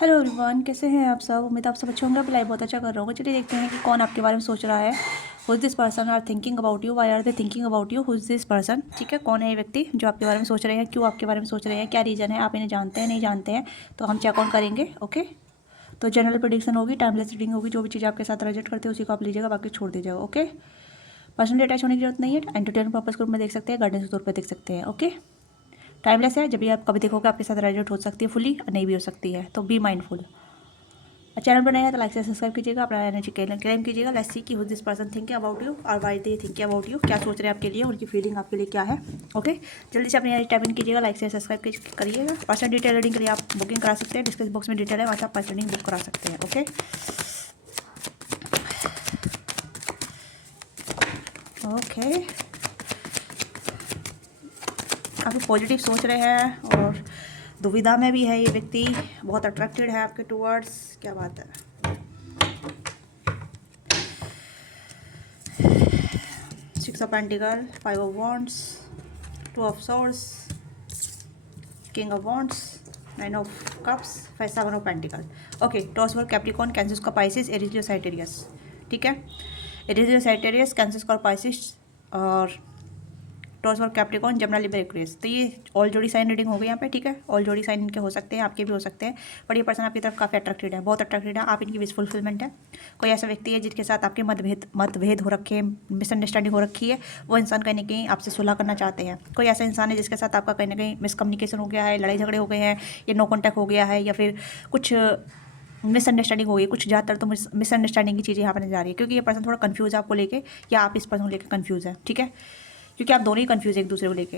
Hello everyone, कैसे हैं आप सब। उम्मीद आप सब अच्छे होंगे। अभी लाइव बहुत अच्छा कर रहा हूँ। चलिए देखते हैं कि कौन आपके बारे में सोच रहा है। Who is this person are thinking about you, why are they thinking about you, who is this person. ठीक है, कौन है ये व्यक्ति जो आपके बारे में सोच रहे हैं, क्यों आपके बारे में सोच रहे हैं, क्या रीज़न है, आप इन्हें जानते हैं नहीं जानते हैं, तो हम चेक आउट करेंगे। ओके, तो जनरल प्रेडिक्शन होगी, टाइमलेस रीडिंग होगी। जो भी चीज़ आपके साथ रिलेट करते हैं उसी को आप लीजिएगा, बाकी छोड़ दीजिएगा। ओके, पर्सनली अटैच होने की जरूरत नहीं है। एंटरटेनमेंट पर्पस के रूप में देख सकते हैं, गाइडेंस के तौर पर देख सकते हैं। ओके, टाइमलेस है। जब भी आप कभी देखोगे आपके साथ रिलेट हो सकती है फुली और नहीं भी हो सकती है, तो बी माइंडफुल। चैनल पर नया है तो लाइक से सब्सक्राइब कीजिएगा, अपना एनर्जी क्लेम कीजिएगा। लेट्स सी कि who this person thinking about you और why they thinking about you. क्या सोच रहे हैं आपके लिए, उनकी फीलिंग आपके लिए क्या है। ओके, जल्दी से अपनी एनर्जी टाइप इन कीजिएगा, लाइक से सब्सक्राइब करिएगा। पर्सनल डिटेल रीडिंग के लिए आप बुकिंग करा सकते हैं, डिस्क्रिप्शन बॉक्स में डिटेल है, वहाँ से आप पर्सनल रीडिंग बुक करा सकते हैं। ओके ओके, काफ़ी पॉजिटिव सोच रहे हैं और दुविधा में भी है ये व्यक्ति। बहुत अट्रैक्टेड है आपके टूवर्ड्स। क्या बात है। Six of pentacle, five of wands, two of source, king of wands, nine of cups, seven of pentacle. Okay, toss for Capricorn, cancer का पाइसिस, एरीज लियो साइटेरियस। ठीक है, एरीज लियो साइटेरियस, कैंसर का Pisces और toss और Capricorn, जमना Libre Aquarius. तो ये all जोड़ी sign reading हो गई यहाँ पे। ठीक है, ऑल जोड़ी साइन इनके हो सकते हैं, आपके भी हो सकते हैं। पर ये पर्सन आपकी तरफ काफ़ी अट्रैक्टेड है, बहुत अट्रैक्टेड है। आप इनकी विश फुलफिलमेंट है। कोई ऐसा व्यक्ति है जिसके साथ आपके मतभेद हो रखे हैं, मिसअंडरस्टैंडिंग हो रखी है, वो इंसान कहीं ना कहीं आपसे सुलह करना चाहते हैं। कोई ऐसा इंसान है जिसके साथ आपका कहीं ना कहीं मिसकम्युनिकेशन हो गया है, लड़ाई झगड़े हो गए हैं, या नो कॉन्टैक्ट हो गया है, या फिर कुछ मिसअंडरस्टैंडिंग हो गई। कुछ ज़्यादातर तो मिसअंडरस्टैंडिंग की चीज़ें यहाँ पर नजर आ रही है, क्योंकि ये पर्सन थोड़ा कन्फ्यूज़ है आपको लेके, या आप इस पर्सन को लेकर कन्फ्यूज़ है। ठीक है, क्योंकि आप दोनों ही कंफ्यूज एक दूसरे को लेके।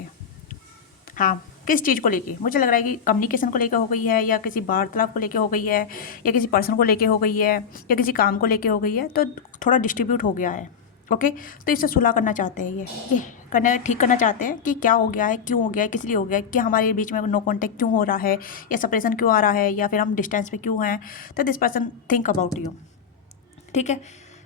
हाँ, किस चीज़ को लेके मुझे लग रहा है कि कम्युनिकेशन को लेकर हो गई है, या किसी वार्तालाप को लेके हो गई है, या किसी पर्सन को लेके हो गई है, या किसी काम को लेके हो गई है, तो थोड़ा डिस्ट्रीब्यूट हो गया है। ओके, तो इससे सुलह करना चाहते हैं, ये करना ठीक करना चाहते हैं कि क्या हो गया है, क्यों हो गया है, किस लिए हो गया है, कि हमारे बीच में नो कॉन्टैक्ट क्यों हो रहा है, या सेपरेशन क्यों आ रहा है, या फिर हम डिस्टेंस पे क्यों हैं। तो this person think about you. ठीक है,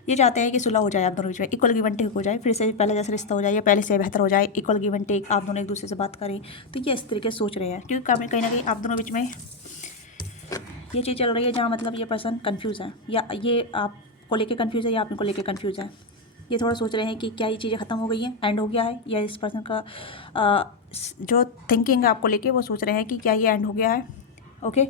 ये चाहते हैं कि सुलह हो जाए आप दोनों बीच में, इक्वल गिव एंड टेक हो जाए, फिर से पहले जैसा रिश्ता हो जाए, या पहले से बेहतर हो जाए, इक्वल गिव एंड टेक, आप दोनों एक दूसरे से बात करें। तो ये इस तरीके से सोच रहे हैं, क्योंकि कहीं ना कहीं आप दोनों बीच में ये चीज़ चल रही है जहाँ मतलब ये पर्सन कन्फ्यूज़ है, या ये आपको लेके कन्फ्यूज़ है, या आप इनको लेके कन्फ्यूज़ है। ये थोड़ा सोच रहे हैं कि क्या ये चीज़ें ख़त्म हो गई हैं, एंड हो गया है, या इस पर्सन का जो थिंकिंग है आपको लेके, वो सोच रहे हैं कि क्या ये एंड हो गया है। ओके,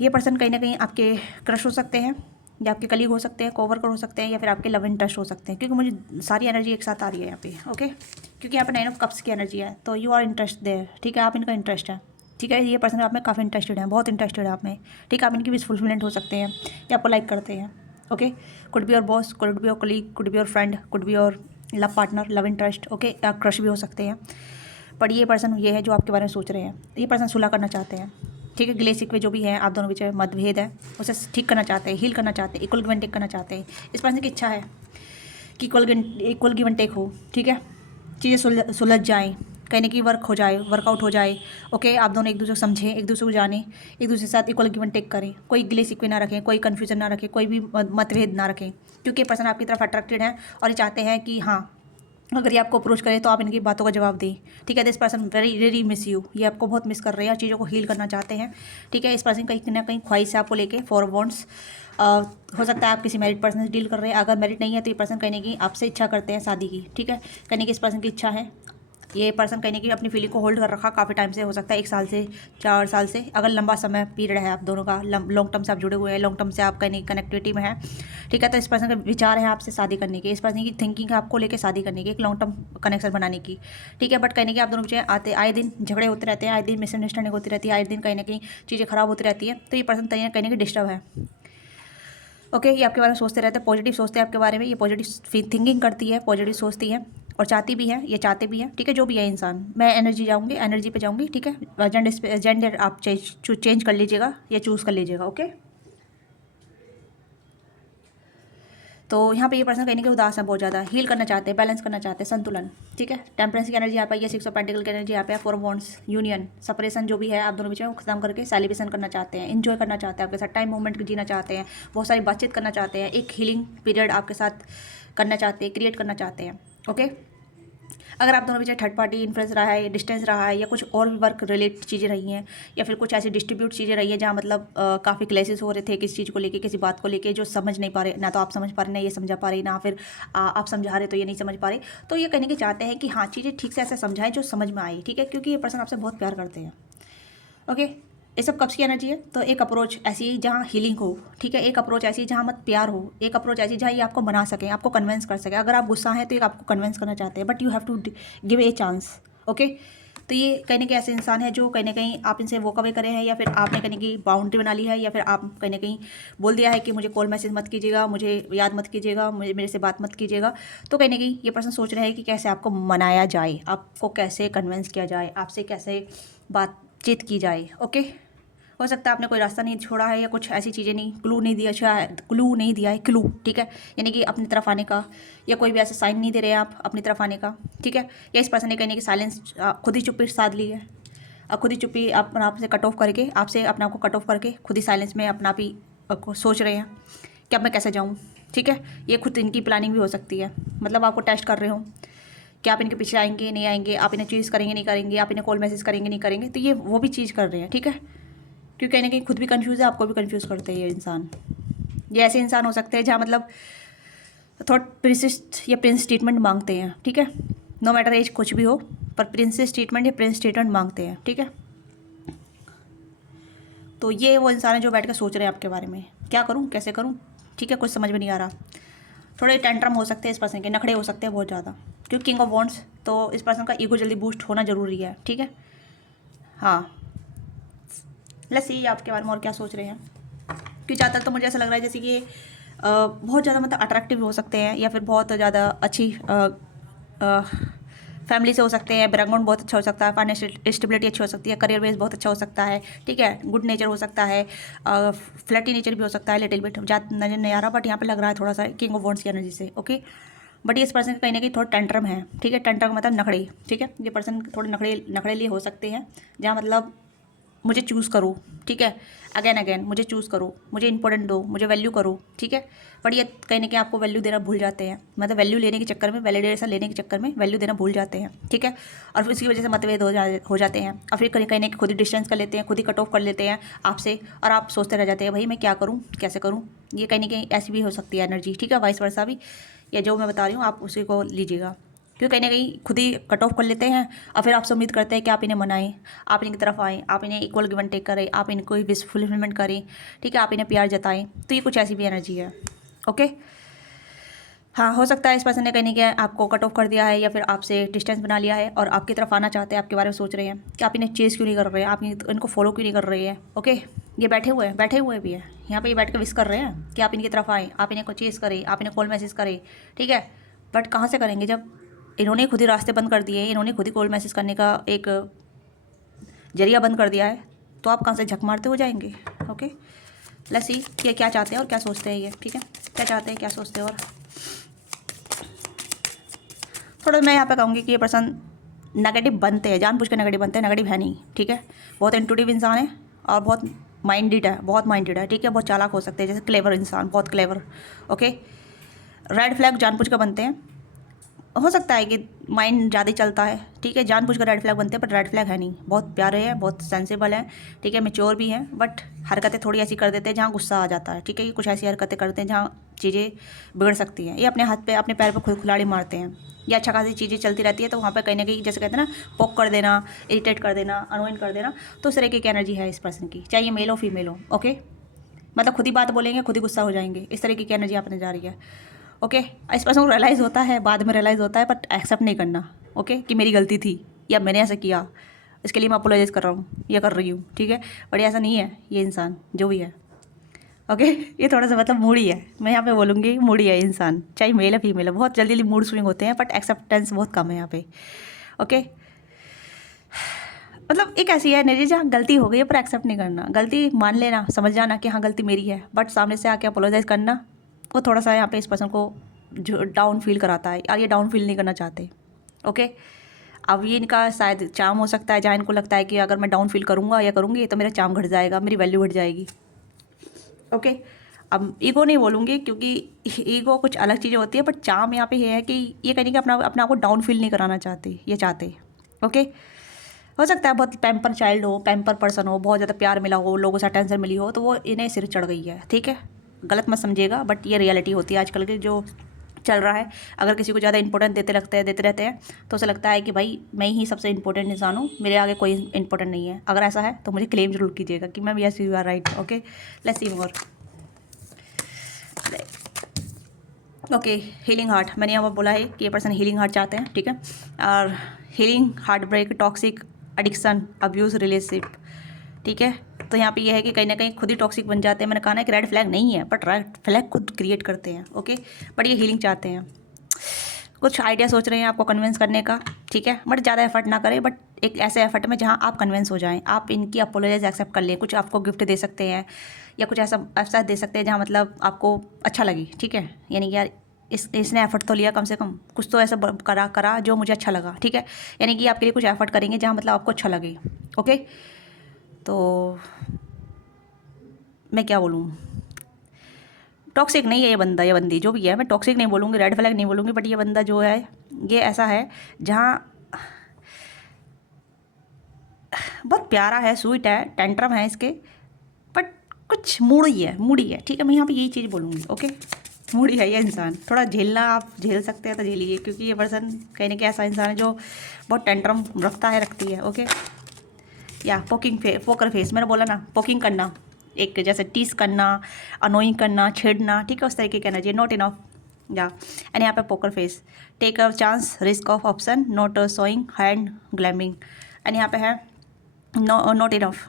ये पर्सन कहीं ना कहीं आपके क्रश हो सकते हैं, या आपके कलीग हो सकते हैं, कोवर्कर हो सकते हैं, या फिर आपके लव इंटरेस्ट हो सकते हैं, क्योंकि मुझे सारी एनर्जी एक साथ आ रही है यहाँ पे। ओके, क्योंकि यहाँ पे नाइन ऑफ कप्स की एनर्जी है, तो यू आर इंटरेस्ट देयर। ठीक है, आप इनका इंटरेस्ट है। ठीक है, ये पर्सन आप में काफ़ी इंटरेस्टेड है, बहुत इंटरेस्टेड है आप में। ठीक है, आप इनकी विश फुलफिलमेंट हो सकते हैं, या आपको लाइक करते हैं। Okay, could be your boss, could be your colleague, could be your friend, could be your love partner, love interest. Okay, या क्रश भी हो सकते हैं। पर ये पर्सन ये है जो आपके बारे में सोच रहे हैं। ये पर्सन सुलह करना चाहते हैं। ठीक है, गिले शिकवे जो भी है आप दोनों बीच में मतभेद है, उसे ठीक करना चाहते हैं, हील करना चाहते हैं, इक्वल गिव एंड टेक करना चाहते हैं। इस पर्सन की इच्छा है कि इक्वल गिव एंड टेक हो। ठीक है, चीज़ें सुलझ जाएँ, कहीं ना कहीं वर्क हो जाए, वर्कआउट हो जाए। ओके, आप दोनों एक दूसरे को समझें, एक दूसरे को जानें, एक दूसरे के साथ इक्वल गिव एंड टेक करें, कोई गिले शिकवे ना रखें, कोई कन्फ्यूजन ना रखें, कोई भी मतभेद ना रखें, क्योंकि ये पर्सन आपकी तरफ अट्रैक्टेड है और ये चाहते हैं कि हाँ, अगर ये आपको अप्रोच करें तो आप इनकी बातों का जवाब दें। ठीक है, this person very very miss you, ये आपको बहुत मिस कर रहे हैं, चीज़ों को हील करना चाहते हैं। ठीक है, इस पर्सन कहीं ना कहीं ख्वाहिश है आपको लेके, फॉर वॉन्ट्स। हो सकता है आप किसी मैरिड पर्सन से डील कर रहे हैं, अगर मैरिड नहीं है तो ये पर्सन कहीं ना कहीं आपसे इच्छा करते हैं शादी की। ठीक है, कहीं ना कहीं इस पर्सन की इच्छा है। ये पर्सन कहीं ना कहीं अपनी फीलिंग को होल्ड कर रखा काफ़ी टाइम से, हो सकता है 1 साल से 4 साल से, अगर लंबा समय पीरियड है आप दोनों का, लॉन्ग टर्म से आप जुड़े हुए हैं, लॉन्ग टर्म से आप कहीं कनेक्टिविटी में है। ठीक है, तो इस पर्सन का विचार है आपसे शादी करने की, इस पर्सन की थिंकिंग है आपको लेके शादी करने की, एक लॉन्ग टर्म कनेक्शन बनाने की। ठीक है, बट कहीं ना कहीं आप दोनों बीच आते आए दिन झगड़े होते रहते हैं, आए दिन मिसअंडरस्टैंडिंग होती रहती है, आए दिन कहीं ना कहीं चीज़ें खराब होती रहती है। तो ये पर्सन कहीं ना कहीं डिस्टर्ब है। ओके, ये आपके बारे में सोचते रहते हैं, पॉजिटिव सोचते हैं आपके बारे में, ये पॉजिटिव थिंकिंग करती है, पॉजिटिव सोचती है और चाहती भी है, ये चाहते भी हैं। ठीक है, जो भी है इंसान, मैं एनर्जी पे जाऊँगी। ठीक है, जेंडर आप चेंज कर लीजिएगा या चूज़ कर लीजिएगा। ओके, तो यहाँ पे ये पर्सन कहीं ना कहीं उदास है, बहुत ज़्यादा हील करना चाहते हैं, बैलेंस करना चाहते हैं, संतुलन। ठीक है, टेम्परेंस की एनर्जी यहाँ पे है, 6 ऑफ पेंटिकल की एनर्जी यहाँ पे है, 4 वॉन्ड्स, यूनियन, सेपरेशन जो भी है आप दोनों बीच में, वो खत्म करके सेलिब्रेशन करना चाहते हैं, एंजॉय करना चाहते हैं, आपके साथ टाइम मोमेंट जीना चाहते हैं, बहुत सारी बातचीत करना चाहते हैं, एक हीलिंग पीरियड आपके साथ करना चाहते हैं, क्रिएट करना चाहते हैं। ओके, अगर आप दोनों बीच थर्ड पार्टी इन्फ्लुएंस रहा है, डिस्टेंस रहा है, या कुछ और भी वर्क रिलेटेड चीज़ें रही हैं, या फिर कुछ ऐसी डिस्ट्रीब्यूट चीज़ें रही है जहाँ मतलब काफ़ी क्लेसेस हो रहे थे किसी चीज़ को लेके, किसी बात को लेके, जो समझ नहीं पा रहे, ना तो आप समझ पा रहे, ना ये समझा पा रही, ना फिर आप समझा रहे तो ये नहीं समझ पा रहे, तो ये कहने के चाहते हैं कि हाँ चीज़ें ठीक से ऐसे समझाएं जो समझ में आए, ठीक है, क्योंकि ये पर्सन आपसे बहुत प्यार करते हैं। ओके, ये सब कब्ज़ की एनर्जी है। तो एक अप्रोच ऐसी जहाँ हीलिंग हो, ठीक है, एक अप्रोच ऐसी जहाँ मत प्यार हो, एक अप्रोच ऐसी जहाँ ये आपको मना सकें, आपको कन्विंस कर सके। अगर आप गुस्सा हैं तो ये आपको कन्विंस करना चाहते हैं, but you have to give a chance. Okay, तो ये कहने के ऐसे इंसान है जो कहीं ना कहीं आप इनसे वॉक अवे करे हैं, या फिर आपने कहने की बाउंड्री बना ली है, या फिर आप कहीं ना कहीं बोल दिया है कि मुझे कॉल मैसेज मत कीजिएगा, मुझे याद मत कीजिएगा, मुझे मेरे से बात मत कीजिएगा। तो कहीं ना कहीं ये पर्सन सोच रहे हैं कि कैसे आपको मनाया जाए, आपको कैसे कन्विंस किया जाए, आपसे कैसे बातचीत की जाए। ओके, हो सकता है आपने कोई रास्ता नहीं छोड़ा है, या कुछ ऐसी चीज़ें नहीं, क्लू नहीं दिया, शायद क्लू नहीं दिया है, क्लू, ठीक है, यानी कि अपनी तरफ आने का, या कोई भी ऐसा साइन नहीं दे रहे हैं आप अपनी तरफ आने का, ठीक है। या इस पर्सन ने कहने की साइलेंस, खुद ही चुप्पी साध ली है, खुद ही चुप्पी अपना आप से कट ऑफ करके, आपसे अपने आप को कट ऑफ करके खुद ही साइलेंस में अपना भी को सोच रहे हैं कि अब मैं कैसे जाऊँ, ठीक है। ये खुद इनकी प्लानिंग भी हो सकती है, मतलब आपको टेस्ट कर रहे हो कि आप इनके पीछे आएंगे नहीं आएंगे, आप इन्हें चीज़ करेंगे नहीं करेंगे, आप इन्हें कॉल मैसेज करेंगे नहीं करेंगे, तो ये वो भी चीज़ कर रहे हैं, ठीक है, क्योंकि कहीं ना कहीं खुद भी कंफ्यूज है, आपको भी कंफ्यूज करते हैं ये इंसान। ये ऐसे इंसान हो सकते हैं जहाँ मतलब थोड़ा प्रिंसेस या प्रिंस ट्रीटमेंट मांगते हैं, ठीक है, नो मैटर एज कुछ भी हो, पर प्रिंसेस ट्रीटमेंट या प्रिंस ट्रीटमेंट मांगते हैं, ठीक है। तो ये वो इंसान है जो बैठ कर सोच रहे हैं आपके बारे में, क्या करूँ कैसे करूँ, ठीक है, कुछ समझ में नहीं आ रहा। थोड़े टेंट्रम हो सकते हैं इस पर्सन के, नखड़े हो सकते हैं बहुत ज़्यादा, क्योंकि किंग ऑफ वॉन्ड्स, तो इस पर्सन का ईगो जल्दी बूस्ट होना ज़रूरी है, ठीक है। हाँ, लेट्स सी आपके बारे में और क्या सोच रहे हैं, क्योंकि ज़्यादातर तो मुझे ऐसा लग रहा है जैसे कि बहुत ज़्यादा मतलब अट्रैक्टिव हो सकते हैं, या फिर बहुत ज़्यादा अच्छी फैमिली से हो सकते हैं, बैकग्राउंड बहुत अच्छा हो सकता है, फाइनेंशियल स्टेबिलिटी अच्छी हो सकती है, करियर बेस बहुत अच्छा हो सकता है, ठीक है, गुड नेचर हो सकता है, फ्लैटी नेचर भी हो सकता है, लिटिल बिट ज़्यादा नजर नहीं आ रहा, बट यहाँ पे लग रहा है थोड़ा सा किंग ऑफ वॉन्ड्स की एनर्जी से। ओके, बट ये इस पर्सन कहीं ना कहीं थोड़ा टेंट्रम है, ठीक है, टेंट्रम मतलब नखड़े, ठीक है, ये पर्सन थोड़े नखड़े लिए हो सकते हैं, जहाँ मतलब मुझे चूज़ करो, ठीक है, अगेन अगेन मुझे चूज़ करो, मुझे इंपॉर्टेंट दो, मुझे वैल्यू करो, ठीक है। बट ये कहीं ना कहीं आपको वैल्यू देना भूल जाते हैं, मतलब वैल्यू लेने के चक्कर में, वैलिडेशन लेने के चक्कर में वैल्यू देना भूल जाते हैं, ठीक है। और फिर इसकी वजह से मतभेद हो जाते हैं, और फिर कहीं कहीं ना खुद ही डिस्टेंस कर लेते हैं, खुद ही कट ऑफ कर लेते हैं आपसे, और आप सोचते रह जाते हैं भाई मैं क्या करूँ कैसे करूँ। ये कहीं ना कहीं ऐसी भी हो सकती है एनर्जी, ठीक है, वाइस वर्सा भी, या जो मैं बता रही हूँ आप उसी को लीजिएगा, क्योंकि कहीं ना कहीं खुद ही कट ऑफ कर लेते हैं, और फिर आपसे उम्मीद करते हैं कि आप इन्हें मनाएं, आप इनकी तरफ आएँ, आप इन्हें इक्वल गिव एंड टेक करें, आप इनको विश फुलफिलमेंट करें, ठीक है, आप इन्हें प्यार जताएं। तो ये कुछ ऐसी भी एनर्जी है। ओके, हाँ, हो सकता है इस पर्सन ने कहीं नहीं आपको कट ऑफ कर दिया है, या फिर आपसे डिस्टेंस बना लिया है, और आपकी तरफ आना चाहते हैं, आपके बारे में सोच रहे हैं कि आप इन्हें चेज़ क्यों नहीं कर रहे हैं, आप इनको फॉलो क्यों नहीं कर रहे हैं। ओके, ये बैठे हुए भी है यहाँ पे, ये बैठ के विश कर रहे हैं कि आप इनकी तरफ आएँ, आप इन्हें को चेज़ करें, आप इन्हें कॉल मैसेज करें, ठीक है। बट कहाँ से करेंगे जब इन्होंने खुद ही रास्ते बंद कर दिए, इन्होंने खुद ही कॉल मैसेज करने का एक जरिया बंद कर दिया है, तो आप कहाँ से झक मारते हो जाएंगे। ओके, लेट्स सी कि क्या चाहते हैं और क्या सोचते हैं ये, ठीक है, क्या चाहते हैं क्या सोचते हैं। और थोड़ा मैं यहाँ पे कहूँगी कि ये पर्सन नेगेटिव बनते हैं, जानबूझ के नेगेटिव बनते हैं, नेगेटिव है नहीं, ठीक है, बहुत इंट्यूटिव इंसान है, और बहुत माइंडेड है, ठीक है, बहुत चालाक हो सकते हैं, जैसे क्लेवर इंसान, बहुत क्लेवर। ओके, रेड फ्लैग जानबूझ के बनते हैं, हो सकता है कि माइंड ज़्यादा चलता है, ठीक है, जानबूझ कर रेड फ्लैग बनते हैं, बट रेड फ्लैग है नहीं, बहुत प्यारे हैं, बहुत सेंसिबल हैं, ठीक है, मैच्योर भी हैं, बट हरकतें थोड़ी ऐसी कर देते हैं जहाँ गुस्सा आ जाता है, ठीक है, ये कुछ ऐसी हरकतें करते हैं जहाँ चीज़ें बिगड़ सकती हैं। ये अपने हाथ पे अपने पैर पर खुद खुलाड़ी मारते हैं, ये अच्छा खासी चीज़ें चलती रहती है, तो वहाँ पर कहीं ना कहीं जैसे कहते हैं ना, पोक कर देना, इरिटेट कर देना, अनोइंग कर देना, तो उस तरह की एनर्जी है इस पर्सन की, चाहे मेल हो फीमेल हो। ओके, मतलब खुद ही बात बोलेंगे, खुद ही गुस्सा हो जाएंगे, इस तरीके की एनर्जी आपने जा रही है। ओके, इस पर्सन को रियलाइज़ होता है, बाद में रियलाइज़ होता है, बट एक्सेप्ट नहीं करना, ओके, कि मेरी गलती थी या मैंने ऐसा किया, इसके लिए मैं अपोलोजाइज़ कर रहा हूँ या कर रही हूँ, ठीक है, बट ऐसा नहीं है ये इंसान जो भी है। ओके, ये थोड़ा सा मतलब मूडी है, मैं यहाँ पे बोलूँगी मूडी है इंसान, चाहे मेल है फीमेल है, बहुत जल्दी जल्दी मूड स्विंग होते हैं, बट एक्सेप्टेंस बहुत कम है यहाँ पे। ओके, मतलब एक ऐसी है एनर्जी जहाँ गलती हो गई है पर एक्सेप्ट नहीं करना, गलती मान लेना, समझ जाना कि हाँ गलती मेरी है, बट सामने से आके अपोलोजाइज़ करना, वो थोड़ा सा यहाँ पे इस पर्सन को जो डाउन फील कराता है, और ये डाउन फील नहीं करना चाहते। ओके, अब ये इनका शायद चार्म हो सकता है, जहाँ इनको लगता है कि अगर मैं डाउन फील करूँगा या करूँगी तो मेरा चार्म घट जाएगा, मेरी वैल्यू घट जाएगी। ओके, अब ईगो नहीं बोलूँगी क्योंकि ईगो कुछ अलग चीज़ें होती है, बट चार्म यहाँ पे ये है कि ये कहीं कि अपना आपको डाउन फील नहीं कराना चाहते, ये चाहते। ओके, हो सकता है बहुत पैम्पर चाइल्ड हो, पैम्पर पर्सन हो, बहुत ज़्यादा प्यार मिला हो, लोगों से अटेंशन मिली हो, तो वो इन्हें सिर चढ़ गई है। ठीक है, गलत मत समझिएगा, बट ये रियलिटी होती है आजकल की जो चल रहा है। अगर किसी को ज़्यादा इंपॉर्टेंट देते रहते हैं तो उसे लगता है कि भाई मैं ही सबसे इंपॉर्टेंट इंसान हूँ, मेरे आगे कोई इंपॉर्टेंट नहीं है। अगर ऐसा है तो मुझे क्लेम जरूर कीजिएगा कि ma'am yes you are right. Okay, let's see more. Okay, healing heart, मैंने यहाँ पर बोला है कि ये पर्सन हीलिंग हार्ट चाहते हैं। ठीक है, और healing heart break, toxic, addiction, abuse, relationship. ठीक है, तो यहाँ पे ये है कि कहीं ना कहीं खुद ही टॉक्सिक बन जाते हैं। मैंने कहा ना कि रेड फ्लैग नहीं है, बट रेड फ्लैग खुद क्रिएट करते हैं। ओके, बट ये हीलिंग चाहते हैं, कुछ आइडिया सोच रहे हैं आपको कन्विंस करने का। ठीक है, बट ज़्यादा एफर्ट ना करें, बट एक ऐसे एफर्ट में जहाँ आप कन्विंस हो जाएं, आप इनकी अपोलोजाइज एक्सेप्ट कर लें, कुछ आपको गिफ्ट दे सकते हैं या कुछ ऐसा ऐसा दे सकते हैं जहाँ मतलब आपको अच्छा लगे। ठीक है, यानी कि यार इसने एफर्ट तो लिया, कम से कम कुछ तो ऐसा करा जो मुझे अच्छा लगा। ठीक है, यानी कि आपके लिए कुछ एफर्ट करेंगे जहाँ मतलब आपको अच्छा लगे। ओके, तो मैं क्या बोलूँ, टॉक्सिक नहीं है ये बंदा, ये बंदी जो भी है, मैं टॉक्सिक नहीं बोलूँगी, रेड फ्लैग नहीं बोलूँगी, बट ये बंदा जो है ये ऐसा है जहाँ बहुत प्यारा है, स्वीट है, टेंट्रम है इसके, बट कुछ मूडी है। ठीक है, मैं यहाँ पे यही चीज़ बोलूँगी। ओके, मूडी है ये इंसान, थोड़ा झेलना, आप झेल सकते हैं तो झेलिए, क्योंकि ये पर्सन कहीं ना कहीं ऐसा इंसान है जो बहुत टेंट्रम रखती है। ओके, या पोकर फेस, मैंने बोला ना, पोकिंग करना, एक जैसे टीस करना, अनोइंग करना, छेड़ना। ठीक है, उस तरीके का एनर्जी, नॉट इनफ। या एंड यहाँ पे poker face, take a chance, risk of option, not showing hand ग्लैमिंग। एंड यहाँ पे है not enough,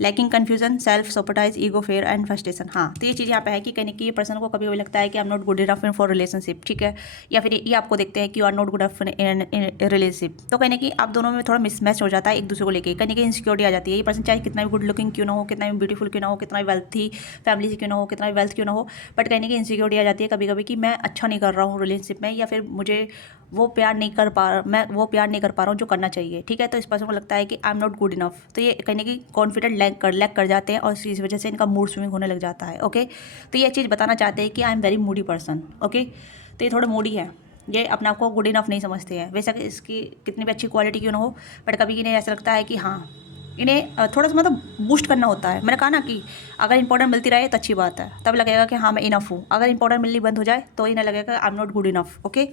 lacking confusion, self सपोर्टाइज, ईगो, फेयर एंड फ्रस्ट्रेशन। हाँ, तो ये चीज़ यहाँ पे है कि कहीं कि ये पर्सन को कभी कभी लगता है कि I am not good enough for relationship. ठीक है, या फिर ये आपको देखते हैं कि you are not good enough in relationship, तो कहीं कि आप दोनों में थोड़ा मिसमैच हो जाता है एक दूसरे को लेकर, कहीं कि इनसिक्योरिटी आ जाती है। ये पर्सन चाहे कितना भी गुड लुकिंग क्यों ना हो, कितना भी ब्यूटीफुल क्यों ना हो, कितना भी वेल्थी फैमिली से क्यों ना हो, कितना भी वेल्थ क्यों ना हो, बट कहीं कि इनसिक्योरिटी आ जाती है कभी कभी कि मैं अच्छा नहीं कर रहा हूँ रिलेशनशिप में, या फिर मुझे वो प्यार नहीं कर पा रहा हूँ जो करना चाहिए। ठीक है, तो इस पर्सन को लगता है कि I am not good enough, तो ये कहीं कि कॉन्फिडेंट लैक कर जाते हैं और इस वजह से इनका मूड स्विंग होने लग जाता है। ओके, तो ये चीज़ बताना चाहते हैं कि I am very Moody person. Okay, तो ये थोड़े मूडी है, ये अपने आप को गुड इनफ नहीं समझते हैं, वैसे इसकी कितनी भी अच्छी क्वालिटी क्यों ना हो, बट कभी इन्हें ऐसा लगता है कि हाँ, इन्हें थोड़ा सा मतलब बूस्ट करना होता है। मैंने कहा ना कि अगर इंपॉर्टेंट मिलती रहे तो अच्छी बात है, तब लगेगा कि हाँ मैं इनफ हूँ। अगर इंपॉर्टेंट मिलनी बंद हो जाए तो इन्हें लगेगा आई am not good enough. Okay,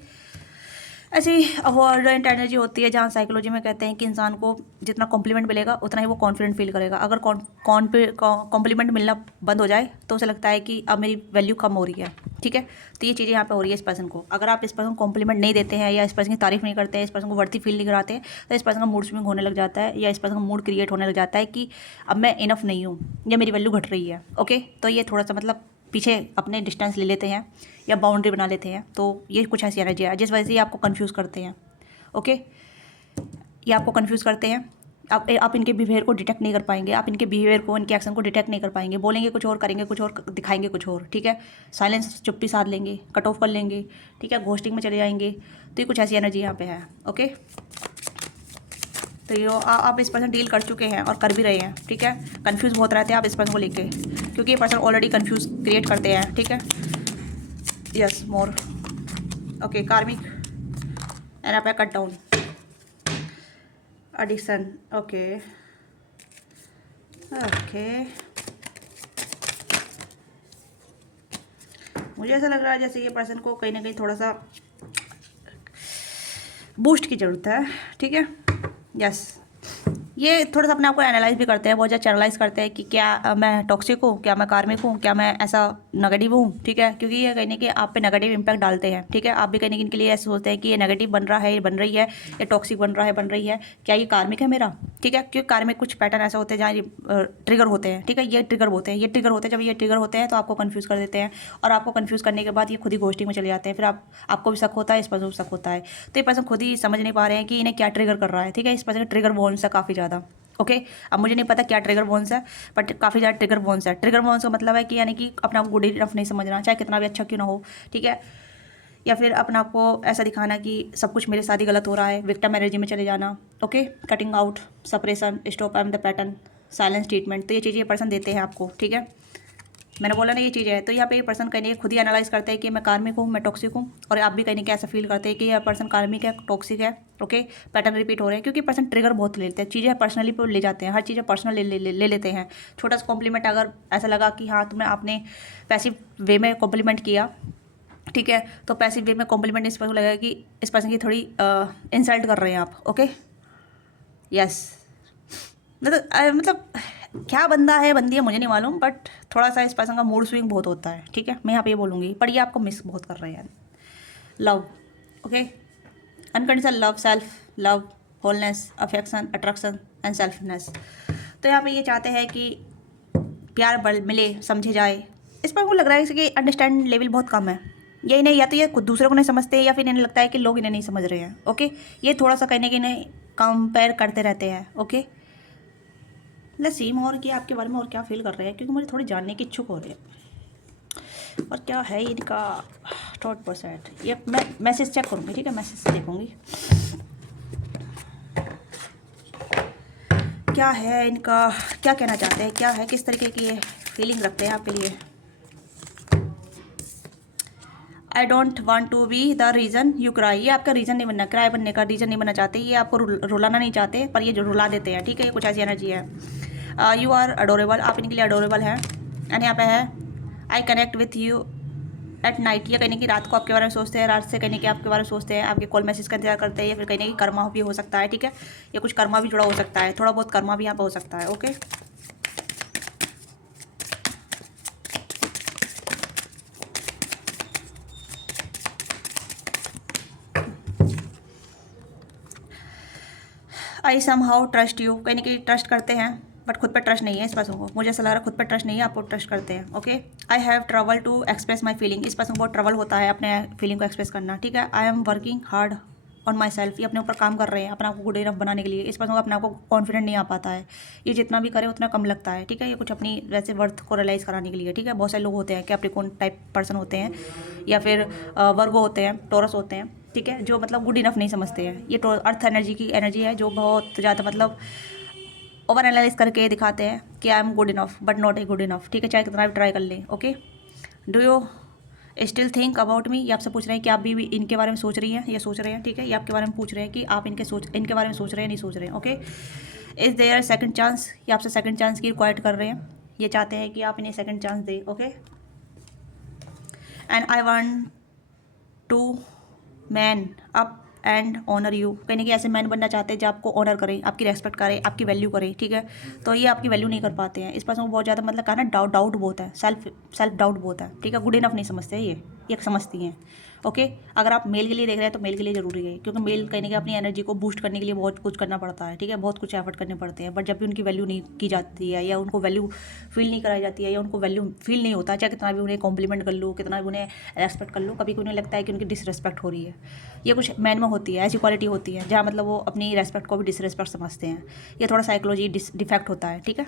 ऐसी अवॉर्डेंट एनर्जी होती है जहाँ साइकोलॉजी में कहते हैं कि इंसान को जितना कॉम्प्लीमेंट मिलेगा उतना ही वो कॉन्फिडेंट फील करेगा। अगर कॉम्प्लीमेंट मिलना बंद हो जाए तो उसे लगता है कि अब मेरी वैल्यू कम हो रही है। ठीक है, तो ये चीज़ें यहाँ पे हो रही है इस पर्सन को। अगर आप इस पर्सन को कॉम्प्लीमेंट नहीं देते हैं या इस पर्सन की तारीफ नहीं करते हैं, इस पर्सन को वर्दी फील नहीं कराते हैं, तो इस पर्सन का मूड स्विंग होने लग जाता है, या इस पर्सन का मूड क्रिएट होने लग जाता है कि अब मैं इनफ नहीं हूँ या मेरी वैल्यू घट रही है। ओके, तो ये थोड़ा सा मतलब पीछे अपने डिस्टेंस ले लेते हैं या बाउंड्री बना लेते हैं। तो ये कुछ ऐसी एनर्जी है जिस वजह से ये आपको कन्फ्यूज़ करते हैं। ओके, ये आपको कन्फ्यूज़ करते हैं, आप इनके बिहेवियर को डिटेक्ट नहीं कर पाएंगे, आप इनके बिहेवियर को, इनके एक्शन को डिटेक्ट नहीं कर पाएंगे। बोलेंगे कुछ और, करेंगे कुछ और, दिखाएंगे कुछ और। ठीक है, साइलेंस, चुप्पी साध लेंगे, कट ऑफ कर लेंगे। ठीक है, घोस्टिंग में चले जाएंगे। तो ये कुछ ऐसी एनर्जी यहाँ पे है। ओके, तो ये आप इस पर्सन डील कर चुके हैं और कर भी रहे हैं। ठीक है, कन्फ्यूज़ बहुत रहते हैं आप इस पर्सन को लेके, क्योंकि ये पर्सन ऑलरेडी कन्फ्यूज़ क्रिएट करते हैं। ठीक है, यस मोर। ओके, कार्मिक एंड आप cut down, addiction. Okay okay, मुझे ऐसा लग रहा है जैसे ये पर्सन को कहीं ना कहीं थोड़ा सा बूस्ट की ज़रूरत है। ठीक है, यस, ये थोड़ा सा अपने आप को एनालाइज भी करते हैं, बहुत ज़्यादा चैनलाइज करते हैं कि क्या मैं टॉक्सिक हूँ, क्या मैं कार्मिक हूँ, क्या मैं ऐसा नेगेटिव हूँ। ठीक है, क्योंकि ये कहने के आप पे नेगेटिव इम्पैक्ट डालते हैं। ठीक है, आप भी कहने के इनके लिए ऐसे सोचते हैं कि ये नेगेटिव बन रहा है, ये बन रही है, ये टॉक्सिक बन रहा है, बन रही है, क्या ये कार्मिक है मेरा। ठीक है, क्योंकि कार्मिक कुछ पैटर्न ऐसे होते हैं जहाँ ये ट्रिगर होते हैं। ठीक है, ये ट्रिगर होते हैं, ये ट्रिगर होते हैं। जब ये ट्रिगर होते हैं तो आपको कन्फ्यूज़ कर देते हैं, और आपको कन्फ्यूज़ करने के बाद ये खुद ही घोस्टिंग में चले जाते हैं। फिर आपको भी शक होता है, इस पर्सन को शक होता है, तो ये पर्सन खुद ही समझ नहीं पा रहे हैं कि इन्हें क्या ट्रिगर कर रहा है। ठीक है, इस पर्सन का ट्रिगर वॉन्स है काफ़ी ज़्यादा। ओके, अब मुझे नहीं पता क्या ट्रिगर वॉन्स है, बट काफ़ी ज़्यादा ट्रिगर वॉन्स है। ट्रिगर वॉन्स का मतलब है कि यानी कि अपना गुड इनफ नहीं समझना, चाहे कितना भी अच्छा क्यों ना हो। ठीक है, या फिर अपना आपको ऐसा दिखाना कि सब कुछ मेरे साथ ही गलत हो रहा है, विक्टिम एनर्जी में चले जाना। Okay, cutting out, separation, stop em the pattern, silence treatment. तो ये चीज़ें ये पर्सन देते हैं आपको। ठीक है, मैंने बोला ना ये चीज़ है। तो यहाँ पे ये पर्सन कहीं खुद ही एनालाइज करते हैं कि मैं कार्मिक हूँ, मैं टॉक्सिक हूँ, और आप भी कहीं ऐसा फील करते हैं कि यह पर्सन कार्मिक है, टॉक्सिक है। ओके, पैटर्न रिपीट हो रहे हैं क्योंकि पर्सन ट्रिगर बहुत ले लेते हैं, चीज़ें पर्सनली पे ले जाते हैं, हर चीज़ें पर्सनल ले लेते हैं। छोटा सा कॉम्प्लीमेंट अगर ऐसा लगा कि हाँ तुम्हें आपने पैसिव वे में कॉम्प्लीमेंट किया, ठीक है, तो पैसिव वे में कॉम्प्लीमेंट इस पर्सन को लगेगा कि इस पर्सन की थोड़ी इंसल्ट कर रहे हैं आप। ओके, यस, मतलब क्या बंदा है बंदी है मुझे नहीं मालूम, बट थोड़ा सा इस पर्सन का मूड स्विंग बहुत होता है, ठीक है, मैं यहाँ पे ये बोलूँगी। पर ये आपको मिस बहुत कर रहे हैं। Love, okay, unconditional love, self love, wholeness, affection, attraction and selfness. तो यहाँ पे ये चाहते हैं कि प्यार बल मिले, समझे जाए। इस पर को लग रहा है कि अंडरस्टैंड लेवल बहुत कम है। ये नहीं, या तो ये खुद दूसरे को नहीं समझते हैं, या फिर इन्हें लगता है कि लोग इन्हें नहीं समझ रहे हैं। ओके, ये थोड़ा सा कहने की नहीं कंपेयर करते रहते हैं। ओके, लेट्स सी मोर कि आपके बारे में और क्या फील कर रहे हैं, क्योंकि मुझे थोड़ी जानने की इच्छुक हो रही है। और क्या है इनका थॉट प्रोसेस, ये मैं मैसेज चेक करूँगी, ठीक है, मैसेज देखूँगी क्या है इनका, क्या कहना चाहते हैं, क्या है, किस तरीके की ये फीलिंग रखते हैं आपके लिए। I don't want to be the reason you cry, ये आपका रीज़न नहीं बनना, क्राई बनने का रीज़न नहीं बनना चाहते, ये आपको रुलाना नहीं चाहते, पर ये जो रुला देते हैं, ठीक है, ये कुछ ऐसी एनर्जी है। यू आर अडोरेबल, आप इनके लिए अडोरेबल हैं। एंड यहाँ पे है I connect with you at night, ये कहने की रात को आपके बारे में सोचते हैं, रात से कहने की आपके बारे में सोचते हैं, आपके कॉल मैसेज का इंतजार करते हैं, या फिर कहने की कर्मा भी हो सकता है, ठीक है, या कुछ कर्मा भी जुड़ा हो सकता है, थोड़ा बहुत कर्मा भी यहाँ पर हो सकता है। Okay, I somehow trust you, कहने की ट्रस्ट करते हैं, बट खुद पर ट्रस्ट नहीं है इस पर्सन को, मुझे ऐसा लग रहा है खुद पर ट्रस्ट नहीं है, आपको ट्रस्ट करते हैं। Okay, I have trouble to express my feeling, इस पर्सन को बहुत ट्रबल होता है अपने फीलिंग को एक्सप्रेस करना, ठीक है। I am working hard on my self, ये अपने ऊपर काम कर रहे हैं अपने आप को गुड इनफ बनाने के लिए। इस पर्सन को अपने आप को कॉन्फिडेंट नहीं आ पाता है, ये जितना भी करे उतना कम लगता है, ठीक है, ये कुछ अपनी वैसे वर्थ को रियलाइज़ कराने के लिए, ठीक है। बहुत सारे लोग होते हैं कैप्रिकॉर्न टाइप पर्सन होते हैं, या फिर वर्गो होते हैं, टॉरस होते हैं, ठीक है, जो मतलब गुड इनफ नहीं समझते हैं। ये अर्थ एनर्जी की एनर्जी है, जो बहुत ज़्यादा मतलब ओवर एनालाइज करके दिखाते हैं कि I am good enough but not a good enough, ठीक है, चाहे कितना भी ट्राई कर लें। Okay, do you still think about me, ये आपसे पूछ रहे हैं कि आप भी इनके बारे में सोच रही हैं या सोच रहे हैं, ठीक है, ये आपके बारे में पूछ रहे हैं कि आप इनके बारे में सोच रहे हैं नहीं सोच रहे हैं। Okay, is there second chance, ये आपसे सेकंड चांस की रिक्वायर्ड कर रहे हैं, ये चाहते हैं कि आप इन्हें सेकंड चांस दें। Okay, and I want to man up and honour you, कहने की ऐसे मैन बनना चाहते हैं जो आपको ऑनर करें, आपकी रेस्पेक्ट करें, आपकी वैल्यू करें, ठीक है। तो ये आपकी वैल्यू नहीं कर पाते हैं, इस पर्सन को बहुत ज़्यादा मतलब कहा ना डाउट बहुत है, सेल्फ डाउट बहुत है, ठीक है, गुड इनफ नहीं समझते ये समझती हैं। ओके, अगर आप मेल के लिए देख रहे हैं तो मेल के लिए ज़रूरी है, क्योंकि मेल कहने की अपनी एनर्जी को बूस्ट करने के लिए बहुत कुछ करना पड़ता है, ठीक है, बहुत कुछ एफर्ट करने पड़ते हैं, बट जब भी उनकी वैल्यू नहीं की जाती है, या उनको वैल्यू फील नहीं कराई जाती है, या उनको वैल्यू फील नहीं होता, चाहे कितना भी उन्हें कॉम्प्लीमेंट कर लो, कितना भी उन्हें रेस्पेक्ट कर लो, कभी उन्हें लगता है कि उनकी डिसरेस्पेक्ट हो रही है। ये कुछ मैन में होती है, ऐसी क्वालिटी होती है जहाँ मतलब वो अपनी रेस्पेक्ट को भी डिसरेस्पेक्ट समझते हैं, ये थोड़ा साइकोलॉजी डिफेक्ट होता है, ठीक है।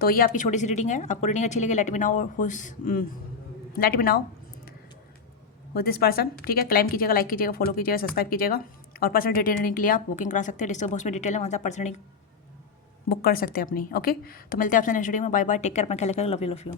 तो ये आपकी छोटी सी रीडिंग है, आपको रीडिंग अच्छी लगी let me now with this person, ठीक है, क्लाइम कीजिएगा, लाइक कीजिएगा, फॉलो कीजिएगा, सब्सक्राइब कीजिएगा, और पर्सनल डिटेल रीडिंग के लिए आप बुकिंग करा सकते हैं, डिस्क्रिप्शन बॉक्स में डिटेल है, वहाँ से आप पर्सनली बुक कर सकते हैं अपनी। ओके, तो मिलते हैं आपसे नेक्स्ट वीडियो में, बाय बाय, टेक केयर, अपना ख्याल रखिएगा, लव यू।